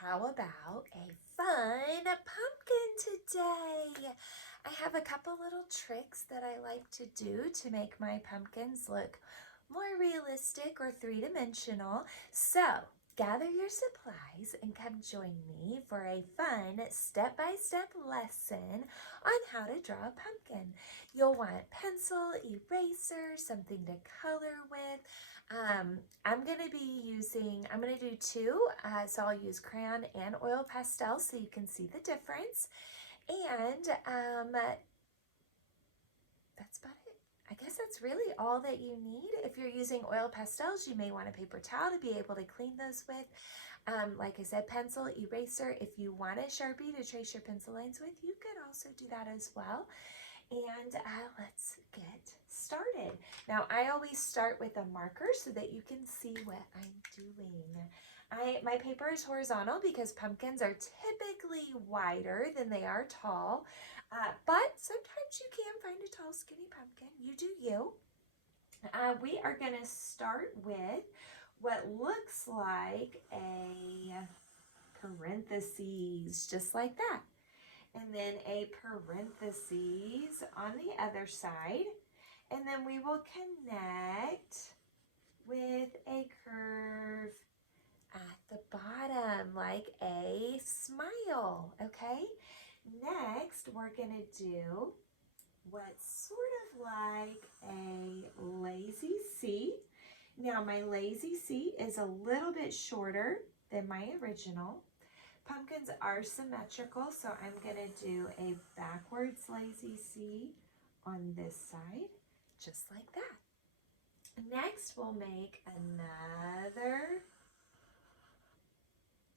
How about a fun pumpkin today? I have a couple little tricks that I like to do to make my pumpkins look more realistic or three-dimensional. So gather your supplies and come join me for a fun step-by-step lesson on how to draw a pumpkin. You'll want pencil, eraser, something to color with. I'm going to do two, so I'll use crayon and oil pastel so you can see the difference. And that's about it. I guess that's really all that you need. If you're using oil pastels, you may want a paper towel to be able to clean those with. Like I said, pencil, eraser. If you want a Sharpie to trace your pencil lines with, you could also do that as well. And let's get started. Now, I always start with a marker so that you can see what I'm doing. My paper is horizontal because pumpkins are typically wider than they are tall, but sometimes you can find a tall, skinny pumpkin. You do you. We are going to start with what looks like a parentheses, just like that. And then a parentheses on the other side. And then we will connect with a curve at the bottom, like a smile, okay? Next, we're gonna do what's sort of like a lazy C. Now, my lazy C is a little bit shorter than my original. Pumpkins are symmetrical, so I'm going to do a backwards lazy C on this side, just like that. Next, we'll make another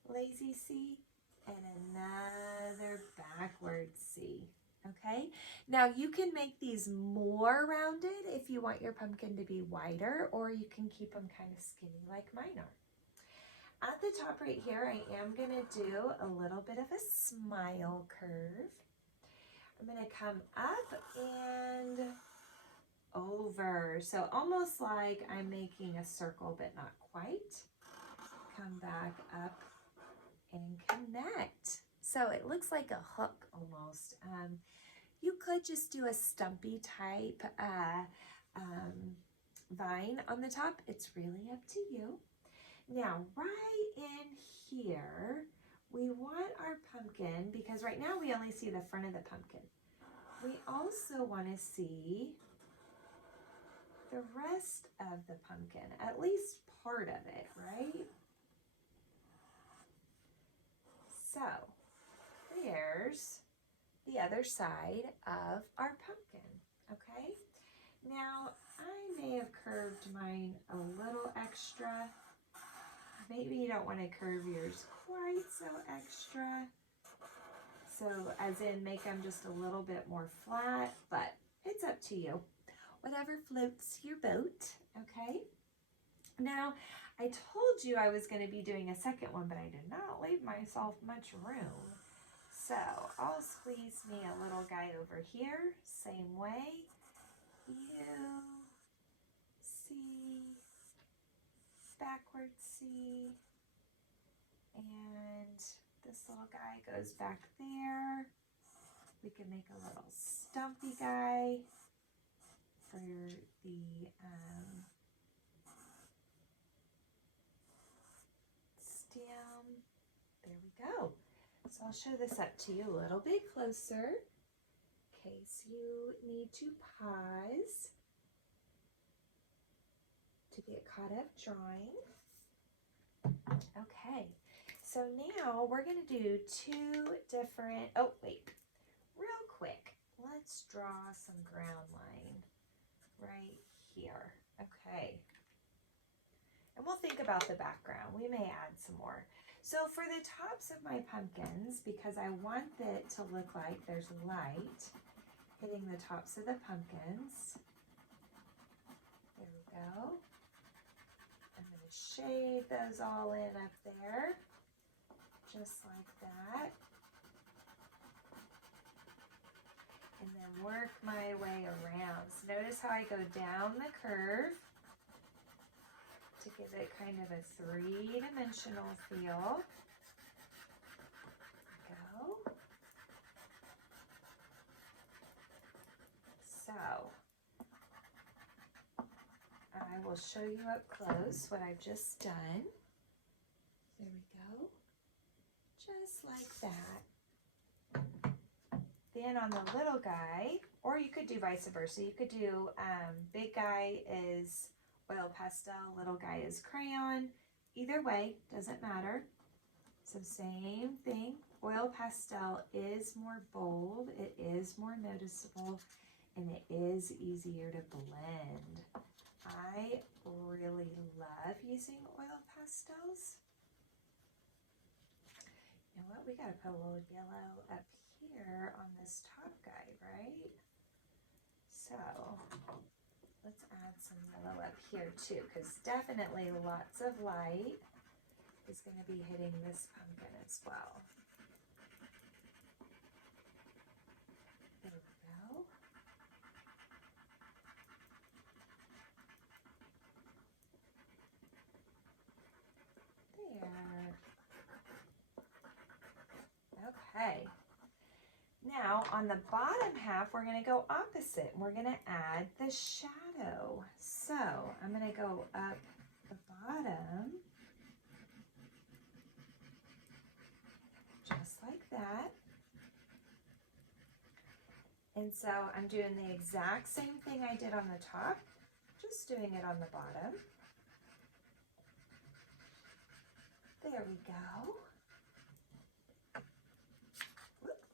lazy C and another backwards C, okay? Now, you can make these more rounded if you want your pumpkin to be wider, or you can keep them kind of skinny like mine are. At the top right here, I am going to do a little bit of a smile curve. I'm going to come up and over. So almost like I'm making a circle, but not quite. Come back up and connect. So it looks like a hook almost. You could just do a stumpy type vine on the top. It's really up to you. Now, right in here, we want our pumpkin, because right now we only see the front of the pumpkin. We also want to see the rest of the pumpkin, at least part of it, right? So, there's the other side of our pumpkin, okay? Now, I may have curved mine a little extra. Maybe you don't want to curve yours quite so extra. So as in make them just a little bit more flat, but it's up to you. Whatever floats your boat, okay? Now, I told you I was going to be doing a second one, but I did not leave myself much room. So I'll squeeze me a little guy over here, same way. C, backwards C, and this little guy goes back there. We can make a little stumpy guy for the stem. There we go. So I'll show this up to you a little bit closer in case you need to pause to get caught up drawing. Okay, so now we're going to do two different, oh wait, real quick, let's draw some ground line right here. Okay, and we'll think about the background. We may add some more. So for the tops of my pumpkins, because I want it to look like there's light hitting the tops of the pumpkins, there we go. I'm going to shade those all in up there, just like that. And then work my way around. So notice how I go down the curve to give it kind of a three-dimensional feel. I will show you up close what I've just done. There we go. Just like that. Then on the little guy, or you could do vice versa. You could do big guy is oil pastel, little guy is crayon. Either way, doesn't matter. So same thing. Oil pastel is more bold, it is more noticeable, and it is easier to blend. I really love using oil pastels. You know what? We gotta put a little yellow up here on this top guy, right? So let's add some yellow up here too, because definitely lots of light is going to be hitting this pumpkin as well. There we go. There. Okay. Now on the bottom half, we're going to go opposite. We're going to add the shadow. So I'm going to go up the bottom, just like that. And so I'm doing the exact same thing I did on the top, just doing it on the bottom. There we go. Whoop.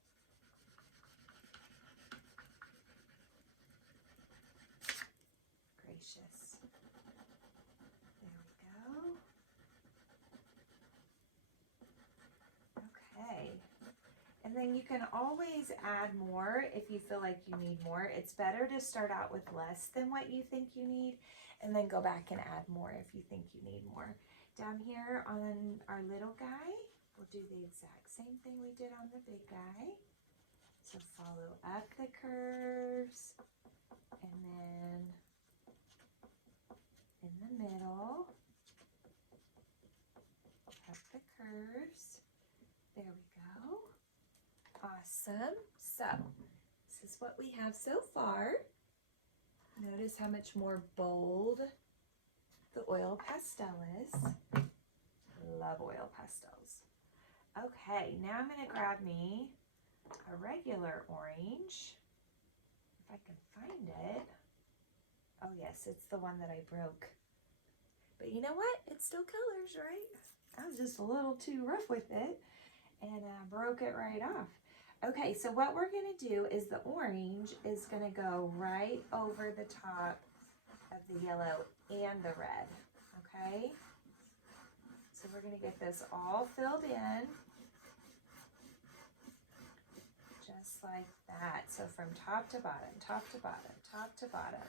Gracious. There we go. Okay. And then you can always add more if you feel like you need more. It's better to start out with less than what you think you need and then go back and add more if you think you need more. Down here on our little guy, we'll do the exact same thing we did on the big guy. So follow up the curves and then in the middle, up the curves. There we go. Awesome. So this is what we have so far. Notice how much more bold the oil pastel is. Love oil pastels. Okay, now I'm going to grab me a regular orange. If I can find it. Oh yes, it's the one that I broke. But you know what? It still colors, right? I was just a little too rough with it and I broke it right off. Okay, so what we're going to do is the orange is going to go right over the top of the yellow and the red, okay? So we're going to get this all filled in, just like that. So from top to bottom, top to bottom, top to bottom.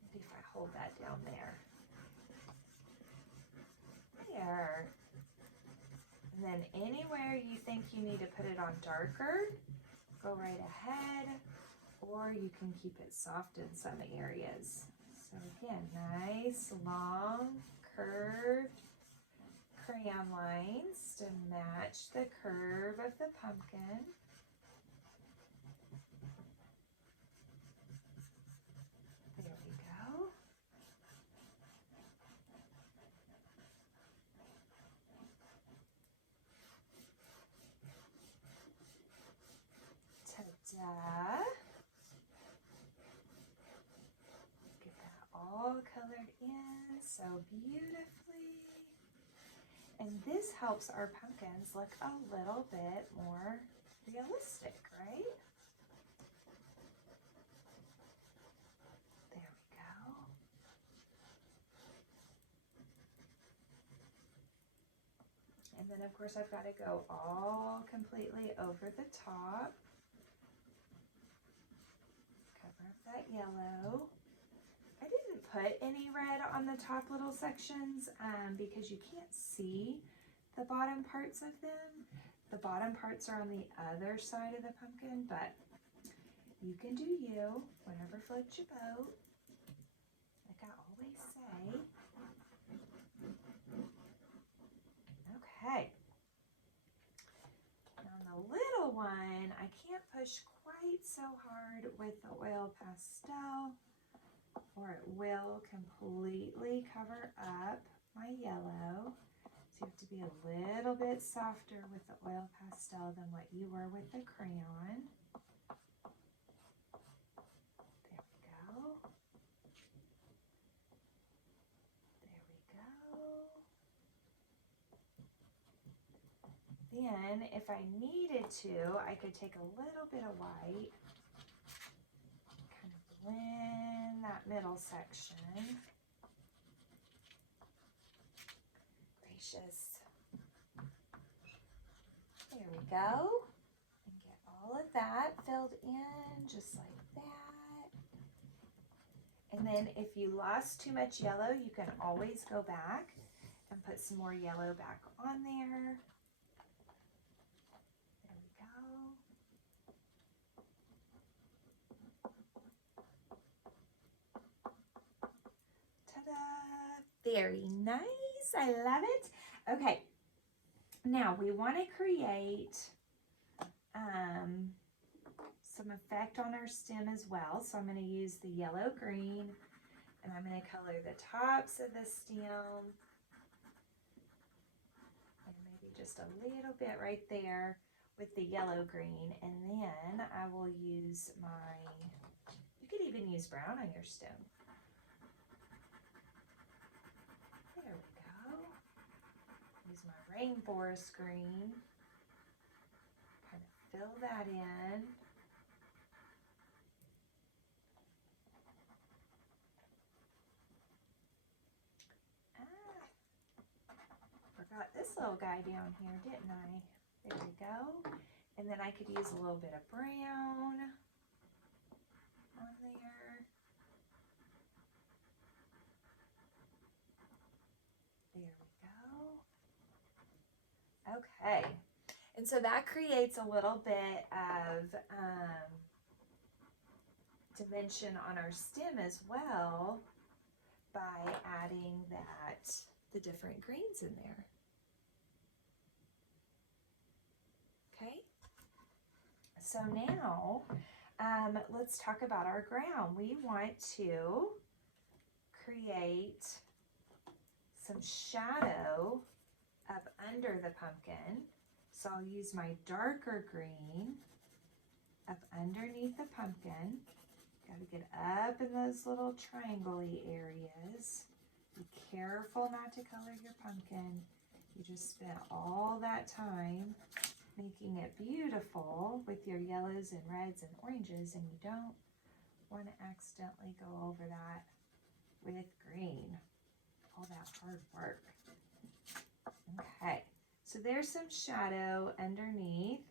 Maybe if I hold that down there. There. And then anywhere you think you need to put it on darker, go right ahead, or you can keep it soft in some areas. So again, nice, long, curved crayon lines to match the curve of the pumpkin. There we go. Ta-da! Get that all colored in so beautifully. And this helps our pumpkins look a little bit more realistic, right? There we go. And then of course I've got to go all completely over the top. Cover up that yellow. I didn't put any red on the top little sections because you can't see the bottom parts of them. The bottom parts are on the other side of the pumpkin, but you can do you, whatever floats your boat, like I always say. Okay. middle one, I can't push quite so hard with the oil pastel, or it will completely cover up my yellow. So you have to be a little bit softer with the oil pastel than what you were with the crayon. There we go. There we go. Then, if I needed to, I could take a little bit of white, kind of blend that middle section. Gracious. There we go. And get all of that filled in just like that. And then if you lost too much yellow, you can always go back and put some more yellow back on there. There we go. Ta-da! Very nice. I love it. Okay, now we want to create some effect on our stem as well. So I'm going to use the yellow green, and I'm going to color the tops of the stem, and maybe just a little bit right there with the yellow green. And then I will use you could even use brown on your stem. There we go. Use my rainforest green. Kind of fill that in. Forgot this little guy down here, didn't I? There we go. And then I could use a little bit of brown on there. There we go. Okay. And so that creates a little bit of dimension on our stem as well by adding the different greens in there. Okay. So now let's talk about our ground. We want to create some shadow up under the pumpkin. So I'll use my darker green up underneath the pumpkin. Got to get up in those little triangle-y areas. Be careful not to color your pumpkin. You just spent all that time making it beautiful with your yellows and reds and oranges, and you don't want to accidentally go over that with green. All that hard work. Okay, so there's some shadow underneath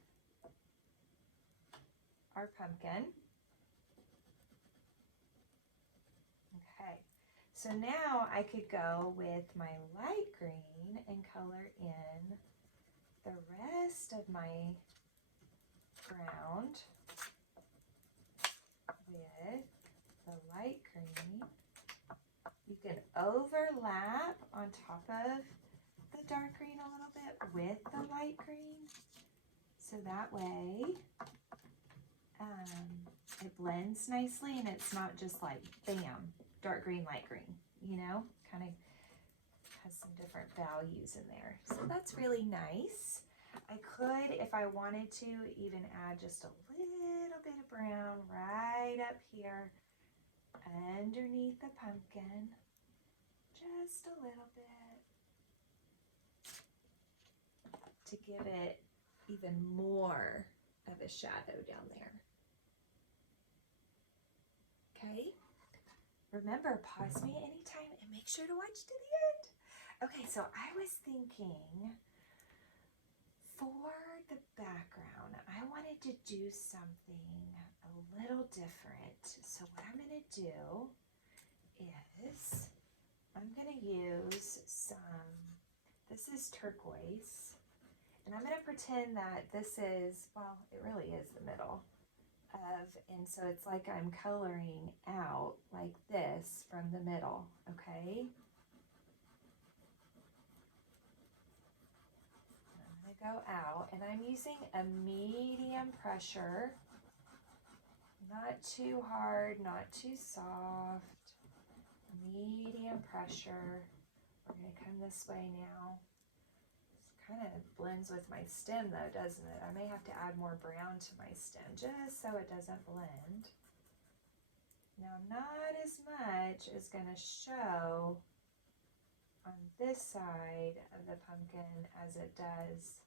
our pumpkin. Okay, so now I could go with my light green and color in the rest of my ground with the light green. You can overlap on top of the dark green a little bit with the light green, so that way it blends nicely and it's not just like bam, dark green, light green, you know, kind of has some different values in there. So that's really nice. I could, if I wanted to, even add just a little bit of brown right up here underneath the pumpkin, just a little bit, to give it even more of a shadow down there. Okay, remember, pause me anytime and make sure to watch to the end. Okay, so I was thinking for the background, I wanted to do something a little different. So what I'm going to do is I'm going to use this is turquoise, and I'm going to pretend that this is, well, it really is the middle of, and so it's like I'm coloring out like this from the middle, okay? I'm going to go out, and I'm using a medium pressure, not too hard, not too soft, medium pressure. We're going to come this way now. This kind of blends with my stem though, doesn't it? I may have to add more brown to my stem just so it doesn't blend. Now, not as much is going to show on this side of the pumpkin as it does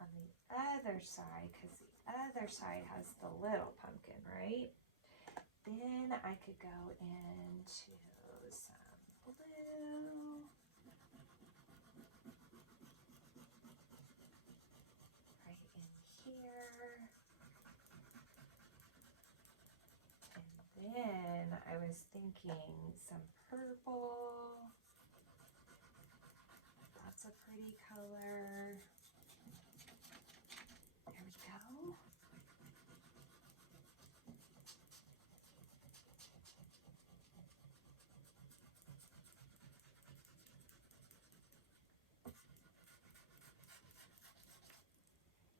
on the other side, because the other side has the little pumpkin, right? Then I could go into some blue. Right in here. And then I was thinking some purple. That's a pretty color. There we go.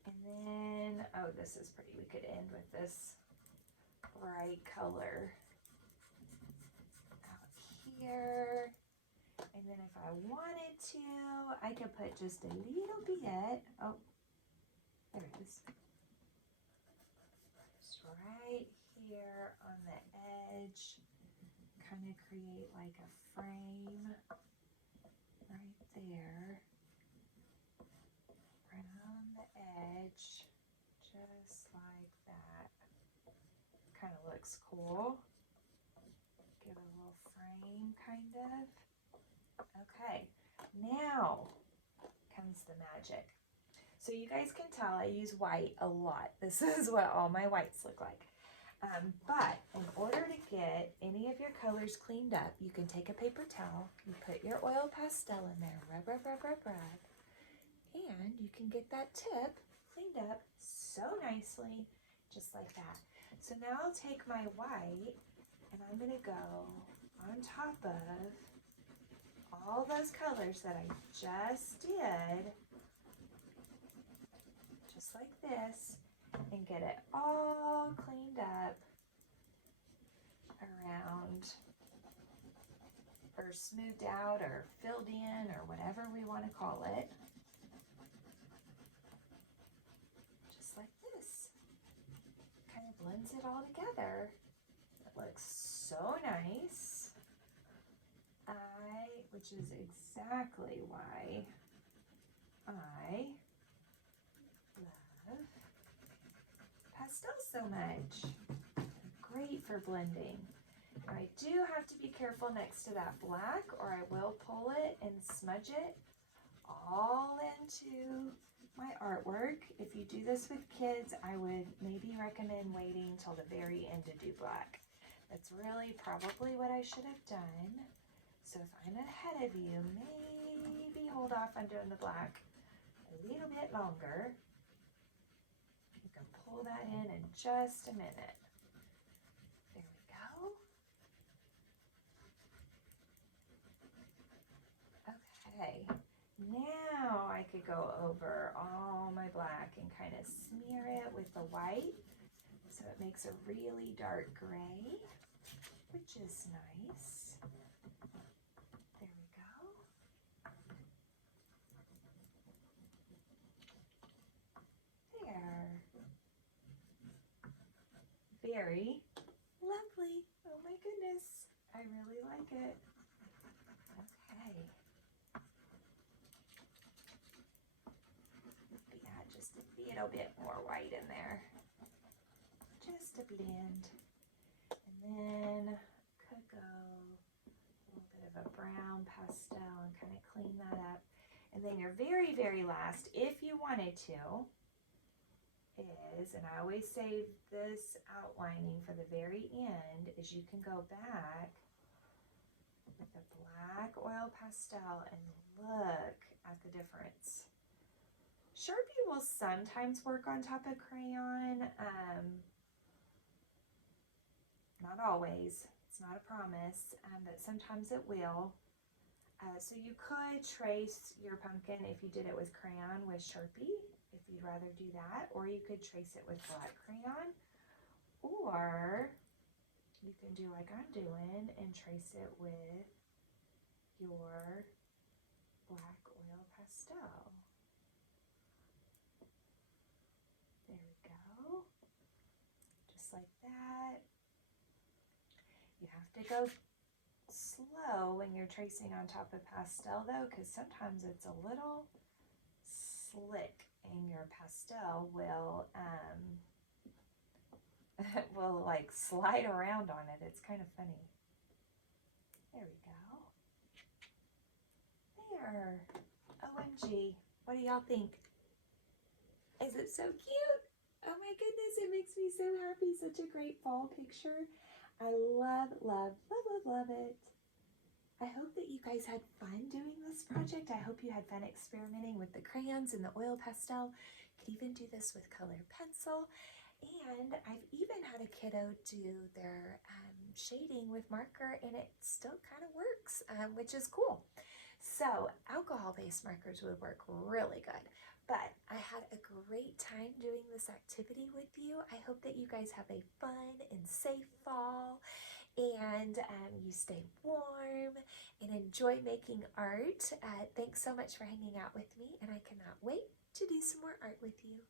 And then, oh, this is pretty. We could end with this bright color out here. And then if I wanted to, I could put just a little bit. Oh, there it is. Just right here on the edge. Kind of create like a frame right there. Right on the edge. Just like that. Kind of looks cool. Give it a little frame, kind of. Okay, now comes the magic. So you guys can tell I use white a lot. This is what all my whites look like. But in order to get any of your colors cleaned up, you can take a paper towel, you put your oil pastel in there, rub, rub, rub, rub, rub, and you can get that tip cleaned up so nicely, just like that. So now I'll take my white and I'm going to go on top of all those colors that I just did, just like this, and get it all cleaned up around, or smoothed out, or filled in, or whatever we want to call it. Just like this. Kind of blends it all together. It looks so nice. Which is exactly why I love pastels so much. Great for blending. I do have to be careful next to that black, or I will pull it and smudge it all into my artwork. If you do this with kids, I would maybe recommend waiting till the very end to do black. That's really probably what I should have done. So if I'm ahead of you, maybe hold off on doing the black a little bit longer. You can pull that in just a minute. There we go. Okay, now I could go over all my black and kind of smear it with the white so it makes a really dark gray, which is nice. Very lovely. Oh my goodness. I really like it. Okay. Yeah, just a little bit more white in there. Just to blend. And then could go a little bit of a brown pastel and kind of clean that up. And then your very, very last, if you wanted to, is, and I always save this outlining for the very end, is you can go back with the black oil pastel and look at the difference. Sharpie will sometimes work on top of crayon, not always, it's not a promise, but sometimes it will. So you could trace your pumpkin if you did it with crayon with Sharpie, if you'd rather do that, or you could trace it with black crayon, or you can do like I'm doing and trace it with your black oil pastel. There we go. Just like that. You have to go slow when you're tracing on top of pastel though, because sometimes it's a little slick and your pastel will will like slide around on it. It's kind of funny. There we go. There. OMG. What do y'all think? Is it so cute? Oh my goodness, it makes me so happy. Such a great fall picture. I love, love, love, love, love it. I hope that you guys had fun doing this project. I hope you had fun experimenting with the crayons and the oil pastel. You could even do this with colored pencil. And I've even had a kiddo do their shading with marker, and it still kind of works, which is cool. So alcohol-based markers would work really good. But I had a great time doing this activity with you. I hope that you guys have a fun and safe fall, and you stay warm and enjoy making art. Thanks so much for hanging out with me, and I cannot wait to do some more art with you.